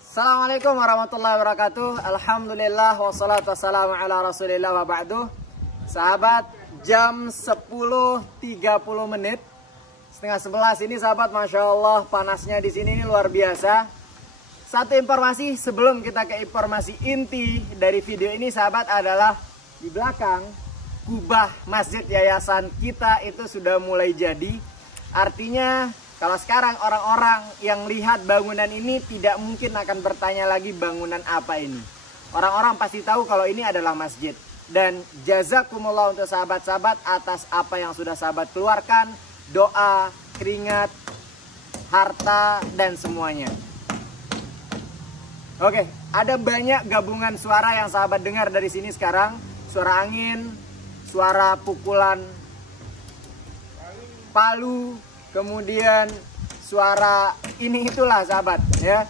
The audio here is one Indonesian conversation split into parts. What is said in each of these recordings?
Assalamualaikum warahmatullahi wabarakatuh. Alhamdulillah wassalatu wassalamu ala rasulillah wa ba'du. Sahabat, jam 10.30 setengah 11 ini sahabat, Masya Allah panasnya di sini ini luar biasa. Satu informasi sebelum kita ke informasi inti dari video ini sahabat adalah di belakang kubah masjid yayasan kita itu sudah mulai jadi. Artinya kalau sekarang orang-orang yang lihat bangunan ini tidak mungkin akan bertanya lagi bangunan apa ini. Orang-orang pasti tahu kalau ini adalah masjid. Dan jazakumullah untuk sahabat-sahabat atas apa yang sudah sahabat keluarkan. Doa, keringat, harta, dan semuanya. Oke, ada banyak gabungan suara yang sahabat dengar dari sini sekarang. Suara angin, suara pukulan palu, kemudian suara ini itulah sahabat ya.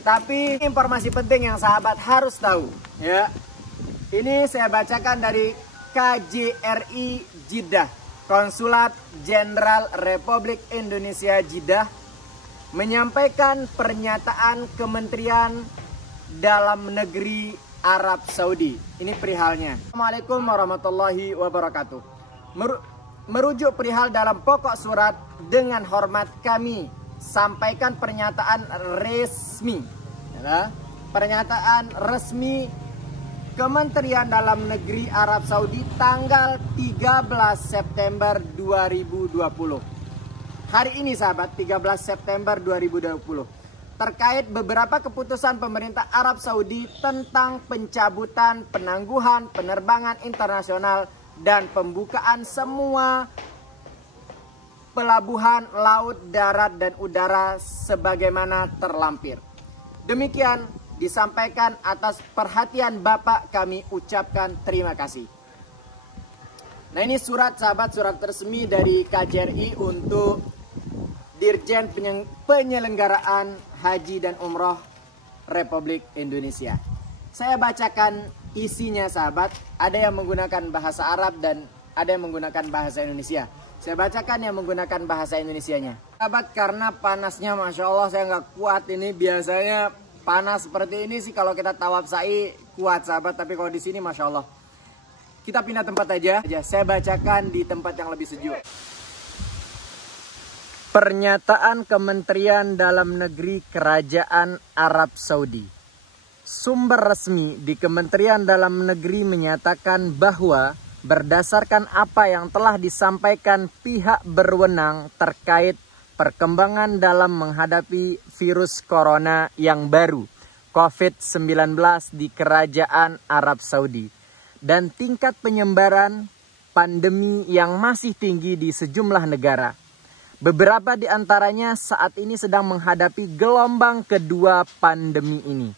Tapi informasi penting yang sahabat harus tahu ya. Ini saya bacakan dari KJRI Jeddah, Konsulat Jenderal Republik Indonesia Jeddah, menyampaikan pernyataan Kementerian Dalam Negeri Arab Saudi. Ini perihalnya. Assalamualaikum warahmatullahi wabarakatuh. Merujuk perihal dalam pokok surat, dengan hormat kami sampaikan pernyataan resmi. Pernyataan resmi Kementerian Dalam Negeri Arab Saudi tanggal 13 September 2020. Hari ini sahabat, 13 September 2020. Terkait beberapa keputusan pemerintah Arab Saudi tentang pencabutan penangguhan penerbangan internasional dan pembukaan semua pelabuhan laut, darat, dan udara sebagaimana terlampir. Demikian disampaikan atas perhatian Bapak, kami ucapkan terima kasih. Nah ini surat sahabat, surat resmi dari KJRI untuk Dirjen Penyelenggaraan Haji dan Umroh Republik Indonesia. Saya bacakan isinya sahabat. Ada yang menggunakan bahasa Arab dan ada yang menggunakan bahasa Indonesia. Saya bacakan yang menggunakan bahasa Indonesianya. Sahabat, karena panasnya Masya Allah saya nggak kuat ini. Biasanya panas seperti ini sih kalau kita tawaf sa'i kuat sahabat. Tapi kalau di sini Masya Allah. Kita pindah tempat aja. Saya bacakan di tempat yang lebih sejuk. Pernyataan Kementerian Dalam Negeri Kerajaan Arab Saudi. Sumber resmi di Kementerian Dalam Negeri menyatakan bahwa berdasarkan apa yang telah disampaikan pihak berwenang terkait perkembangan dalam menghadapi virus corona yang baru COVID-19 di Kerajaan Arab Saudi dan tingkat penyebaran pandemi yang masih tinggi di sejumlah negara. Beberapa di antaranya saat ini sedang menghadapi gelombang kedua pandemi ini.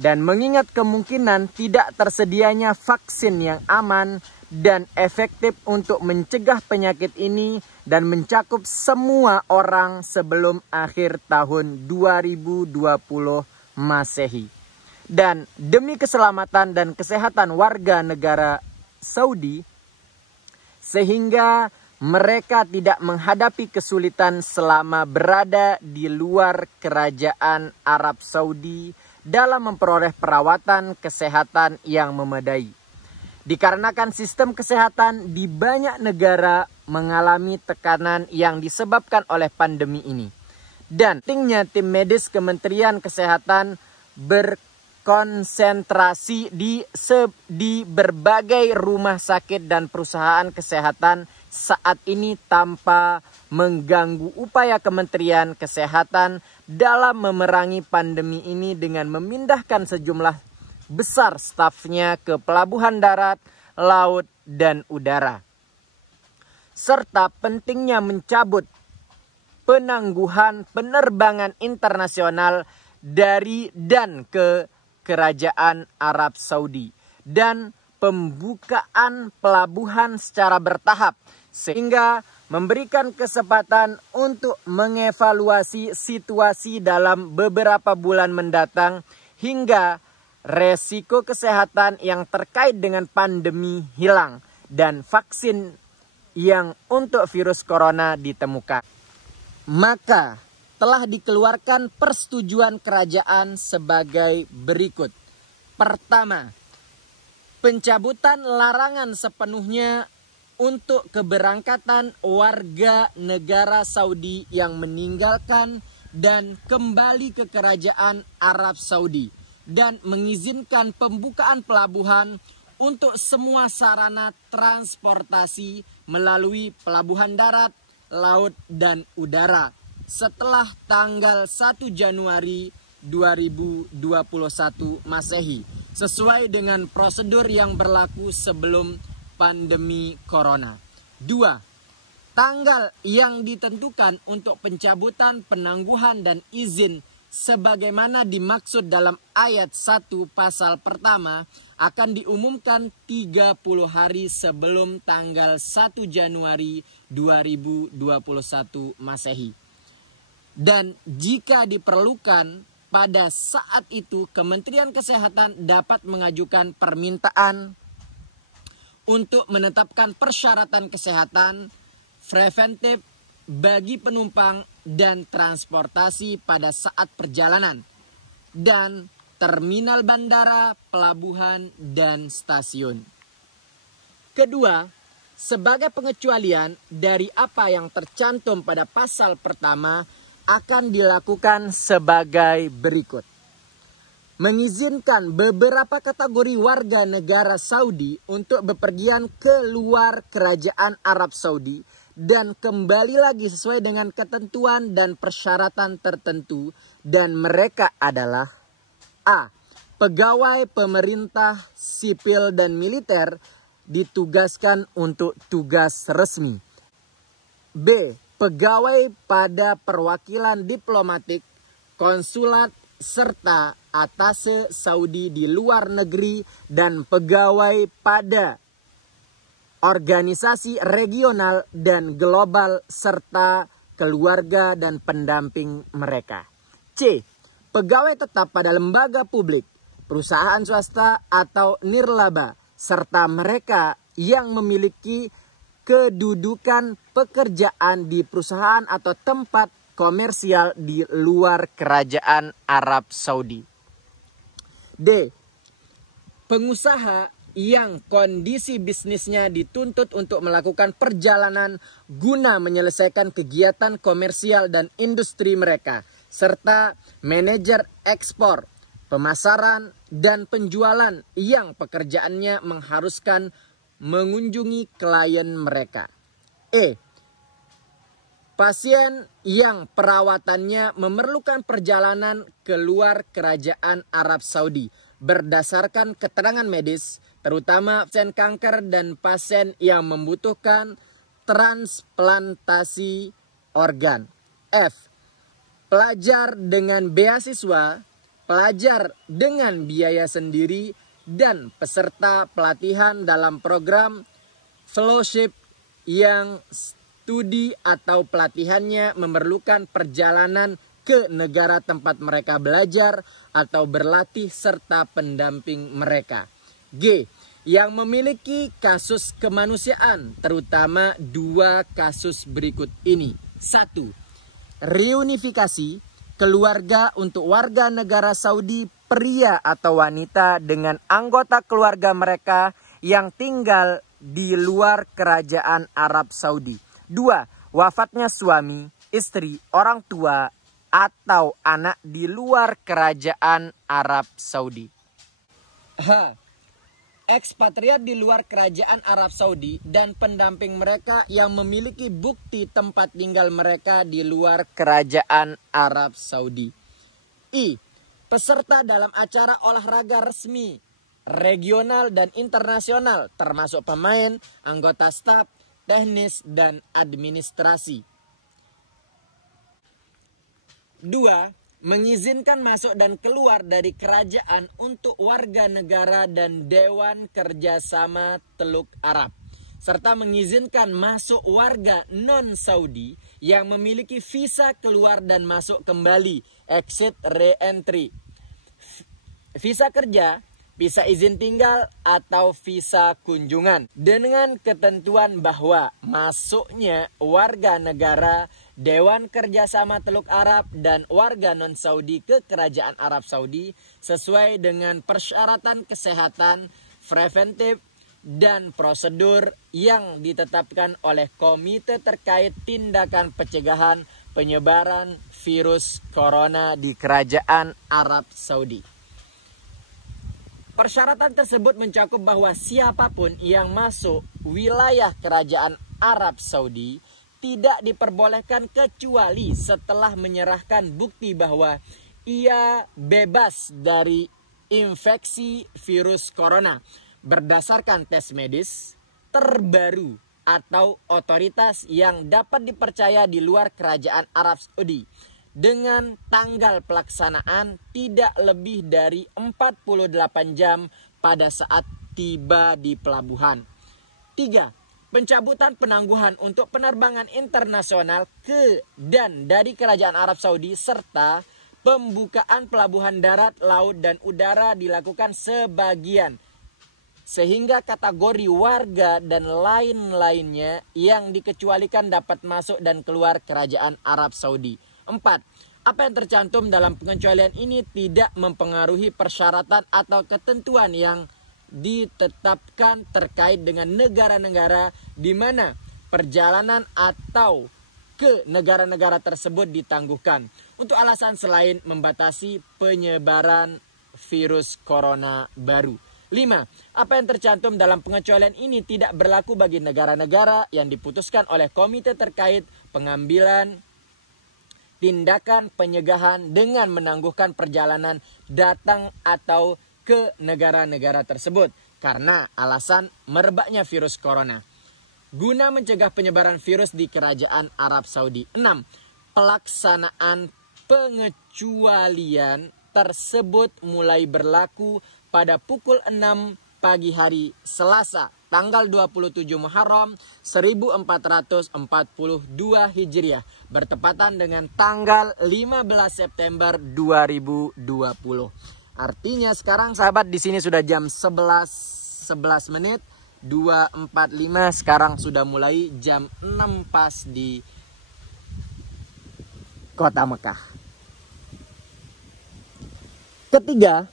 Dan mengingat kemungkinan tidak tersedianya vaksin yang aman dan efektif untuk mencegah penyakit ini dan mencakup semua orang sebelum akhir tahun 2020 Masehi. Dan demi keselamatan dan kesehatan warga negara Saudi, sehingga mereka tidak menghadapi kesulitan selama berada di luar kerajaan Arab Saudi dalam memperoleh perawatan kesehatan yang memadai. Dikarenakan sistem kesehatan di banyak negara mengalami tekanan yang disebabkan oleh pandemi ini. Dan pentingnya tim medis Kementerian Kesehatan berkonsentrasi di berbagai rumah sakit dan perusahaan kesehatan saat ini tanpa mengganggu upaya Kementerian Kesehatan dalam memerangi pandemi ini dengan memindahkan sejumlah besar stafnya ke pelabuhan darat, laut, dan udara. Serta pentingnya mencabut penangguhan penerbangan internasional dari dan ke Kerajaan Arab Saudi dan pembukaan pelabuhan secara bertahap sehingga memberikan kesempatan untuk mengevaluasi situasi dalam beberapa bulan mendatang hingga resiko kesehatan yang terkait dengan pandemi hilang dan vaksin yang untuk virus corona ditemukan. Maka telah dikeluarkan persetujuan kerajaan sebagai berikut. Pertama, pencabutan larangan sepenuhnya untuk keberangkatan warga negara Saudi yang meninggalkan dan kembali ke kerajaan Arab Saudi dan mengizinkan pembukaan pelabuhan untuk semua sarana transportasi melalui pelabuhan darat, laut, dan udara setelah tanggal 1 Januari 2021 Masehi sesuai dengan prosedur yang berlaku sebelum pandemi corona. 2. Tanggal yang ditentukan untuk pencabutan penangguhan dan izin sebagaimana dimaksud dalam ayat 1 pasal pertama akan diumumkan 30 hari sebelum tanggal 1 Januari 2021 Masehi. Dan jika diperlukan, pada saat itu Kementerian Kesehatan dapat mengajukan permintaan untuk menetapkan persyaratan kesehatan preventif bagi penumpang dan transportasi pada saat perjalanan, dan terminal bandara, pelabuhan, dan stasiun. Kedua, sebagai pengecualian dari apa yang tercantum pada pasal pertama akan dilakukan sebagai berikut. Mengizinkan beberapa kategori warga negara Saudi untuk bepergian ke luar kerajaan Arab Saudi dan kembali lagi sesuai dengan ketentuan dan persyaratan tertentu, dan mereka adalah A. Pegawai pemerintah sipil dan militer ditugaskan untuk tugas resmi. B. Pegawai pada perwakilan diplomatik, konsulat, serta atase Saudi di luar negeri, dan pegawai pada organisasi regional dan global serta keluarga dan pendamping mereka. C. Pegawai tetap pada lembaga publik, perusahaan swasta atau nirlaba, serta mereka yang memiliki kedudukan pekerjaan di perusahaan atau tempat komersial di luar kerajaan Arab Saudi. D. Pengusaha yang kondisi bisnisnya dituntut untuk melakukan perjalanan guna menyelesaikan kegiatan komersial dan industri mereka, serta manajer ekspor, pemasaran, dan penjualan yang pekerjaannya mengharuskan mengunjungi klien mereka. E. Pasien yang perawatannya memerlukan perjalanan keluar kerajaan Arab Saudi berdasarkan keterangan medis, terutama pasien kanker dan pasien yang membutuhkan transplantasi organ. F. Pelajar dengan beasiswa, pelajar dengan biaya sendiri, dan peserta pelatihan dalam program fellowship yang studi atau pelatihannya memerlukan perjalanan ke negara tempat mereka belajar atau berlatih serta pendamping mereka. G. Yang memiliki kasus kemanusiaan, terutama 2 kasus berikut ini. 1. Reunifikasi keluarga untuk warga negara Saudi, pria atau wanita dengan anggota keluarga mereka yang tinggal di luar kerajaan Arab Saudi. 2. Wafatnya suami, istri, orang tua, atau anak di luar kerajaan Arab Saudi. H. Ekspatriat di luar kerajaan Arab Saudi dan pendamping mereka yang memiliki bukti tempat tinggal mereka di luar kerajaan Arab Saudi. I. Peserta dalam acara olahraga resmi, regional dan internasional, termasuk pemain, anggota staf, teknis, dan administrasi. 2. Mengizinkan masuk dan keluar dari kerajaan untuk warga negara dan Dewan Kerjasama Teluk Arab, serta mengizinkan masuk warga non-Saudi yang memiliki visa keluar dan masuk kembali, exit re-entry, visa kerja, visa izin tinggal, atau visa kunjungan, dengan ketentuan bahwa masuknya warga negara Dewan Kerjasama Teluk Arab dan warga non-Saudi ke Kerajaan Arab Saudi sesuai dengan persyaratan kesehatan, preventif, dan prosedur yang ditetapkan oleh Komite terkait tindakan pencegahan penyebaran virus corona di Kerajaan Arab Saudi. Persyaratan tersebut mencakup bahwa siapapun yang masuk wilayah Kerajaan Arab Saudi tidak diperbolehkan kecuali setelah menyerahkan bukti bahwa ia bebas dari infeksi virus corona berdasarkan tes medis terbaru atau otoritas yang dapat dipercaya di luar Kerajaan Arab Saudi dengan tanggal pelaksanaan tidak lebih dari 48 jam pada saat tiba di pelabuhan. 3. Pencabutan penangguhan untuk penerbangan internasional ke dan dari Kerajaan Arab Saudi serta pembukaan pelabuhan darat, laut, dan udara dilakukan sebagian sehingga kategori warga dan lain-lainnya yang dikecualikan dapat masuk dan keluar Kerajaan Arab Saudi. 4. Apa yang tercantum dalam pengecualian ini tidak mempengaruhi persyaratan atau ketentuan yang ditetapkan terkait dengan negara-negara di mana perjalanan atau ke negara-negara tersebut ditangguhkan untuk alasan selain membatasi penyebaran virus corona baru. 5. Apa yang tercantum dalam pengecualian ini tidak berlaku bagi negara-negara yang diputuskan oleh komite terkait pengambilan tindakan pencegahan dengan menangguhkan perjalanan datang atau ke negara-negara tersebut karena alasan merebaknya virus corona. Guna mencegah penyebaran virus di Kerajaan Arab Saudi. 6. Pelaksanaan pengecualian tersebut mulai berlaku pada pukul 6 pagi hari Selasa, tanggal 27 Muharram 1442 Hijriah, bertepatan dengan tanggal 15 September 2020. Artinya sekarang sahabat di sini sudah jam 11 menit 2.45, sekarang sudah mulai jam 6 pas di Kota Mekah. Ketiga,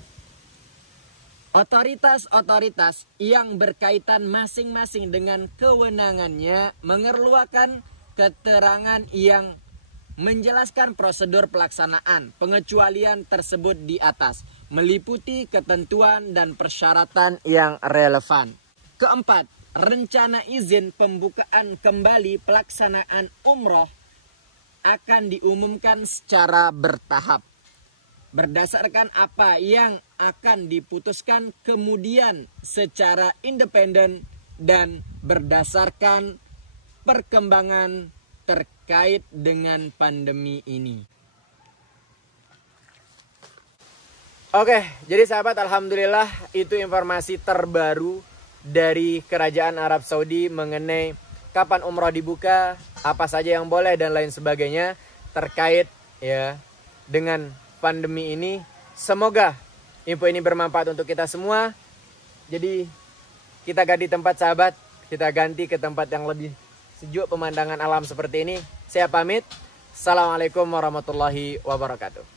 otoritas-otoritas yang berkaitan masing-masing dengan kewenangannya mengeluarkan keterangan yang menjelaskan prosedur pelaksanaan pengecualian tersebut di atas, meliputi ketentuan dan persyaratan yang relevan. Keempat, rencana izin pembukaan kembali pelaksanaan umroh akan diumumkan secara bertahap berdasarkan apa yang akan diputuskan kemudian secara independen dan berdasarkan perkembangan terkait dengan pandemi ini. Oke, jadi sahabat, alhamdulillah itu informasi terbaru dari Kerajaan Arab Saudi mengenai kapan umroh dibuka, apa saja yang boleh dan lain sebagainya terkait ya dengan pandemi ini. Semoga info ini bermanfaat untuk kita semua. Jadi kita ganti tempat sahabat, kita ganti ke tempat yang lebih sejuk pemandangan alam seperti ini. Saya pamit. Assalamualaikum warahmatullahi wabarakatuh.